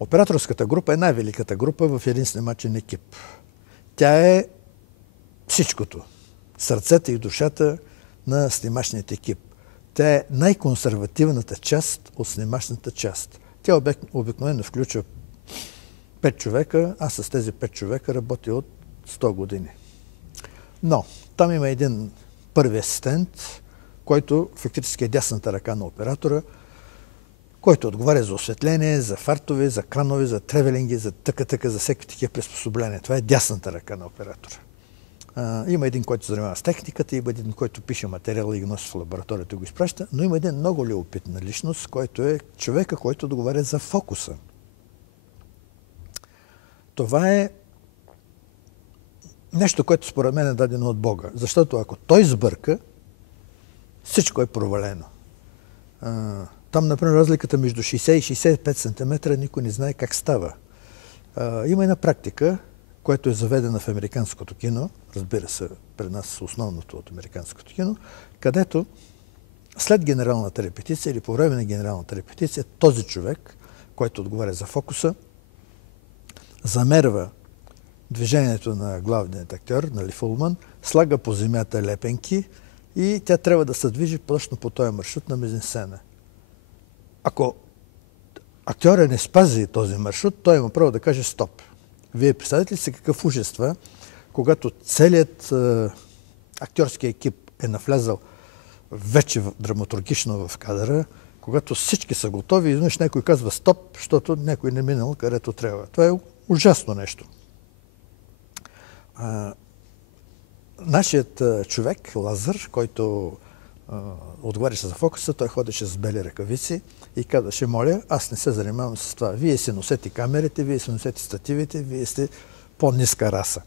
Операторската група е най-великата група в един снимачен екип. Тя е всичкото. Сърцето и душата на снимачният екип. Тя е най-консервативната част от снимачната част. Тя обикновено включва 5 човека, аз с тези 5 човека работя от 100 години. Но там има един първи асистент, който фактически е дясната ръка на оператора, който отговаря за осветление, за фартове, за кранове, за тревелинги, за тъка-тъка, за всеки такива приспособления. Това е дясната ръка на оператора. Има един, който се занимава с техниката, има един, който пише материал и го носи в лабораторията и го изпраща, но има един много любопитна личност, който е човека, който отговаря за фокуса. Това е нещо, което според мен е дадено от Бога. Защото ако той сбърка, всичко е провалено. Там, например, разликата между 60 и 65 см никой не знае как става. Има една практика, която е заведена в американското кино, разбира се, пред нас основното от американското кино, където след генералната репетиция или по време на генералната репетиция, този човек, който отговаря за фокуса, замерва движението на главният актьор, нали Фулман, слага по земята лепенки и тя трябва да се движи точно по този маршрут на мизансцена. Ако актьорът не спази този маршрут, той има право да каже стоп. Вие представете ли се какъв ужас това, когато целият актьорски екип е навлязал вече драматургично в кадъра, когато всички са готови и изведнъж някой казва стоп, защото някой не минал където трябва. Това е ужасно нещо. Нашият човек, Лазар, който отговаряше за фокуса, той ходеше с бели ръкавици и казваше, моля, аз не се занимавам с това. Вие си носете камерите, вие си носете стативите, вие сте по-ниска раса.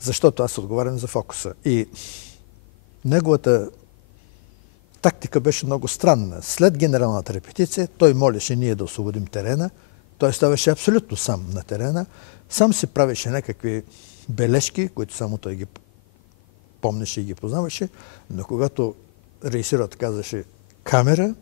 Защото аз отговарям за фокуса. И неговата тактика беше много странна. След генералната репетиция той молеше ние да освободим терена. Той ставаше абсолютно сам на терена. Сам си правеше някакви бележки, които само той ги помнеше и ги познаваше, но когато режисерът казваше камера,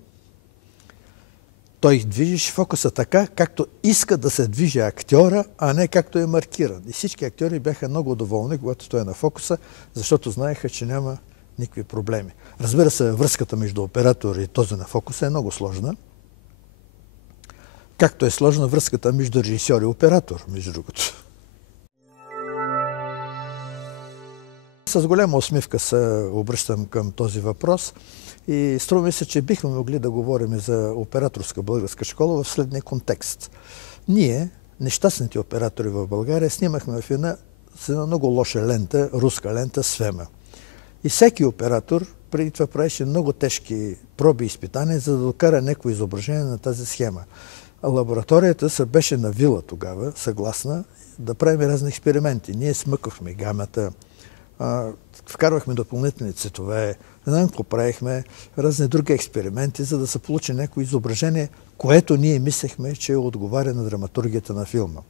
той движеше фокуса така, както иска да се движи актьора, а не както е маркиран. И всички актьори бяха много доволни, когато той е на фокуса, защото знаеха, че няма никакви проблеми. Разбира се, връзката между оператор и този на фокуса е много сложна. Както е сложна връзката между режисьор и оператор, между другото. С голяма усмивка се обръщам към този въпрос и струва ми се, че бихме могли да говорим за операторска българска школа в следния контекст. Ние, нещастните оператори в България, снимахме в една много лоша лента, руска лента Свема. И всеки оператор преди това правеше много тежки проби и изпитания, за да докара някакво изображение на тази схема. А лабораторията се беше навила тогава, съгласна, да правим разни експерименти. Ние смъквахме гамата, вкарвахме допълнителни цветове, правихме разни други експерименти, за да се получи някакво изображение, което ние мислехме, че отговаря на драматургията на филма.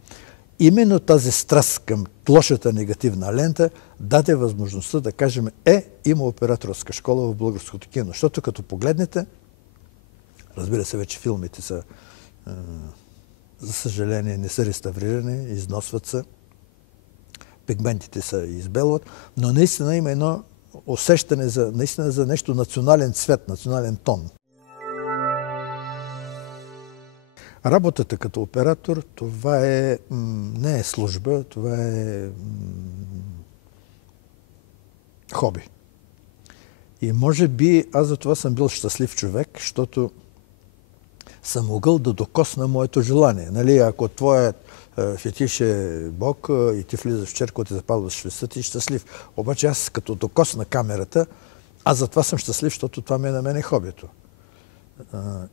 Именно тази страст към лошата негативна лента даде възможността да кажем, има операторска школа в българското кино. Защото като погледнете, разбира се, вече филмите са, за съжаление, не са реставрирани, износват се, пигментите се избелват, но наистина има едно усещане за нещо национален цвет, национален тон. Работата като оператор, това не е служба, това е хоби. И може би аз за това съм бил щастлив човек, защото съм могъл да докосна моето желание. Нали, ако твоят фетиш е Бог и ти влизаш в черквата и запалваш свеста, ти щастлив. Обаче аз като докосна камерата, аз затова съм щастлив, защото това ми е на мен хобито.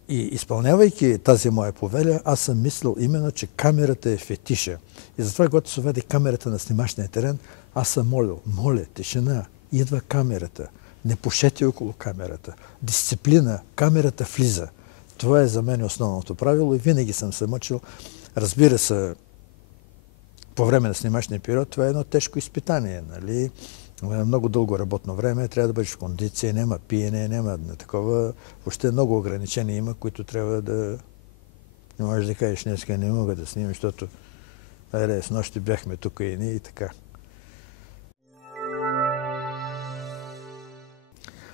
И изпълнявайки тази моя повеля, аз съм мислил именно, че камерата е фетиша. И затова, когато се веде камерата на снимачния терен, аз съм молил, моля, тишина, идва камерата, не пушете около камерата, дисциплина, камерата влиза. Това е за мен основното правило и винаги съм се мъчил. Разбира се, по време на снимачния период това е едно тежко изпитание. Нали? Много дълго работно време, трябва да бъдеш в кондиция, няма пиене, няма такова. Въобще много ограничения има, които трябва да Не можеш да кажеш, днеска не мога да снимам, защото с нощи бяхме тук и ние и така.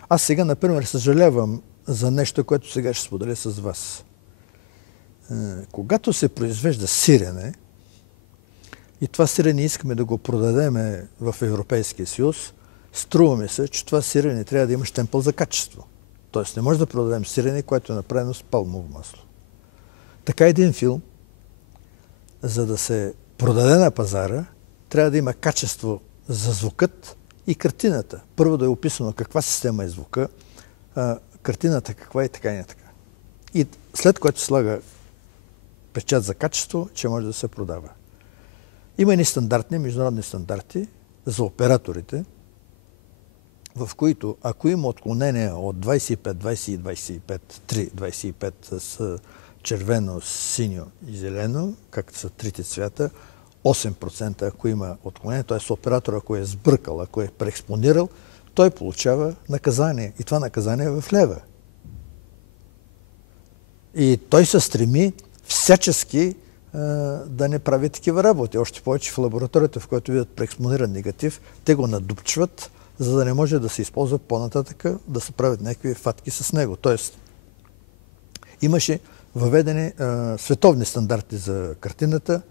Аз сега, например, съжалявам за нещо, което сега ще споделя с вас. Когато се произвежда сирене, и това сирене искаме да го продадеме в Европейския съюз, струва ми се, че това сирене трябва да има щемпел за качество. Тоест не може да продадем сирене, което е направено с палмово масло. Така един филм, за да се продаде на пазара, трябва да има качество за звукът и картината. Първо да е описано каква система е звука, картината каква и така и така. И след което слага печат за качество, че може да се продава. Има и стандартни, международни стандарти за операторите, в които ако има отклонение от 25, 20, 25, 3, 25 с червено, синьо и зелено, както са трите цвята, 8% ако има отклонение, т.е. оператор ако е сбъркал, ако е преекспонирал, той получава наказание. И това наказание е в лева. И той се стреми всячески да не прави такива работи. Още повече в лабораторията, в която видят преекспониран негатив, те го надупчват, за да не може да се използва по-нататък, да се правят някакви фатки с него. Тоест, имаше въведени световни стандарти за картината,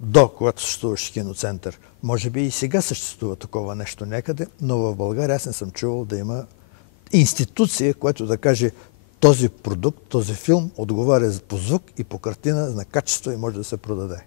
до когато съществуваше киноцентър. Може би и сега съществува такова нещо някъде, но в България аз не съм чувал да има институция, която да каже този продукт, този филм отговаря по звук и по картина на качество и може да се продаде.